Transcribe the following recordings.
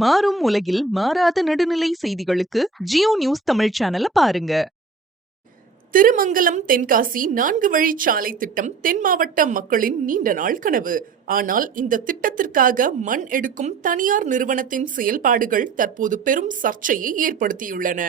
மாறும் உலகில் மாறாத நடுநிலை செய்திகளுக்கு ஜியோ நியூஸ் தமிழ் சேனலை பாருங்க. திருமங்கலம் தென்காசி 4 வழிச்சாலை திட்டம் தென் மாவட்ட மக்களின் நீண்ட நாள் கனவு. ஆனால் இந்த திட்டத்திற்காக மண் எடுக்கும் தனியார் நிறுவனத்தின் செயல்பாடுகள் தற்போது பெரும் சர்ச்சையை ஏற்படுத்தியுள்ளன.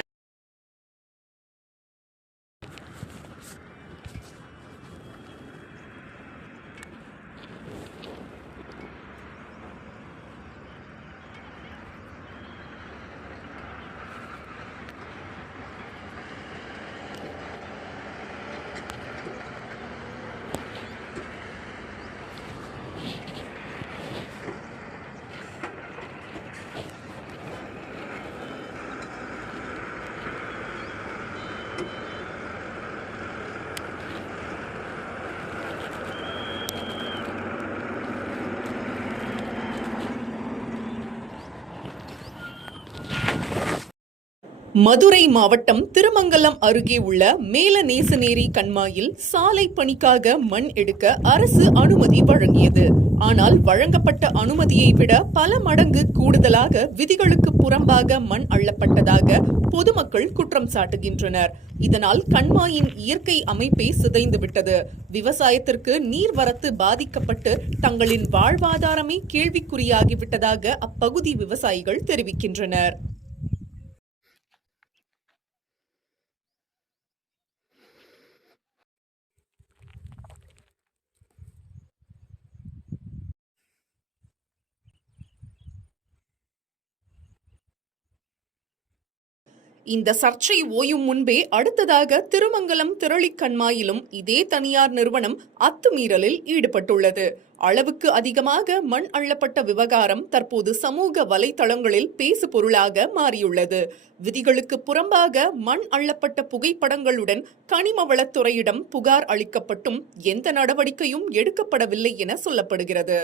மதுரை மாவட்டம் திருமங்கலம் அருகே உள்ள மேலநேசநேரி கண்மாயில் சாலை பணிக்காக மண் எடுக்க அரசு அனுமதி வழங்கியது. ஆனால் வழங்கப்பட்ட அனுமதியை விட பல மடங்கு கூடுதலாக விதிகளுக்கு புறம்பாக மண் அள்ளப்பட்டதாக பொதுமக்கள் குற்றம் சாட்டுகின்றனர். இதனால் கண்மாயின் இயற்கை அமைப்பே சிதைந்துவிட்டது. விவசாயத்திற்கு நீர்வரத்து பாதிக்கப்பட்டு தங்களின் வாழ்வாதாரமே கேள்விக்குறியாகிவிட்டதாக அப்பகுதி விவசாயிகள் தெரிவிக்கின்றனர். இந்த சர்ச்சை ஓயும் முன்பே அடுத்ததாக திருமங்கலம் திரளிக்கண்மாயிலும் இதே தனியார் நிறுவனம் அத்துமீறலில் ஈடுபட்டுள்ளது. அளவுக்கு அதிகமாக மண் அள்ளப்பட்ட விவகாரம் தற்போது சமூக வலைதளங்களில் பேசு பொருளாக மாறியுள்ளது. விதிகளுக்கு புறம்பாக மண் அள்ளப்பட்ட புகைப்படங்களுடன் கனிம வளத்துறையிடம் புகார் அளிக்கப்பட்டும் எந்த நடவடிக்கையும் எடுக்கப்படவில்லை என சொல்லப்படுகிறது.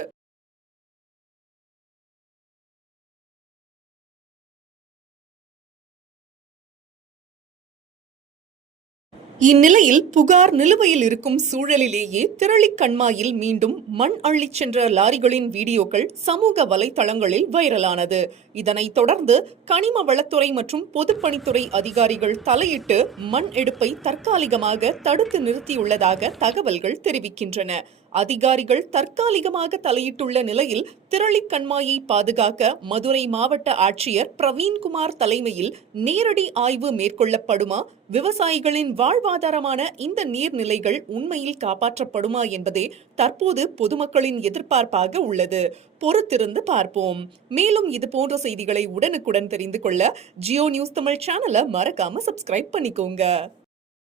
இந்நிலையில் புகார் நிலுவையில் இருக்கும் சூழலிலேயே திரளிக்கண்மாயில் மீண்டும் மண் அள்ளிச் சென்ற லாரிகளின் வீடியோக்கள் சமூக வலைதளங்களில் வைரலானது. இதனைத் தொடர்ந்து கனிம வளத்துறை மற்றும் பொதுப்பணித்துறை அதிகாரிகள் தலையிட்டு மண் எடுப்பை தற்காலிகமாக தடுத்து நிறுத்தியுள்ளதாக தகவல்கள் தெரிவிக்கின்றன. அதிகாரிகள் தற்காலிகமாக தலையிட்டுள்ள நிலையில் திரளிக்கண்மாயை பாதுகாக்க மதுரை மாவட்ட ஆட்சியர் பிரவீன்குமார் தலைமையில் நேரடி ஆய்வு மேற்கொள்ளப்படுமா, விவசாயிகளின் வாழ்வாதாரமான இந்த நீர்நிலைகள் உண்மையில் காப்பாற்றப்படுமா என்பதே தற்போது பொதுமக்களின் எதிர்பார்ப்பாக உள்ளது. பொறுத்திருந்து பார்ப்போம். மேலும் இது போன்ற செய்திகளை உடனுக்குடன் தெரிந்து கொள்ள ஜியோ நியூஸ் தமிழ் சேனலை மறக்காம சப்ஸ்கிரைப் பண்ணிக்கோங்க.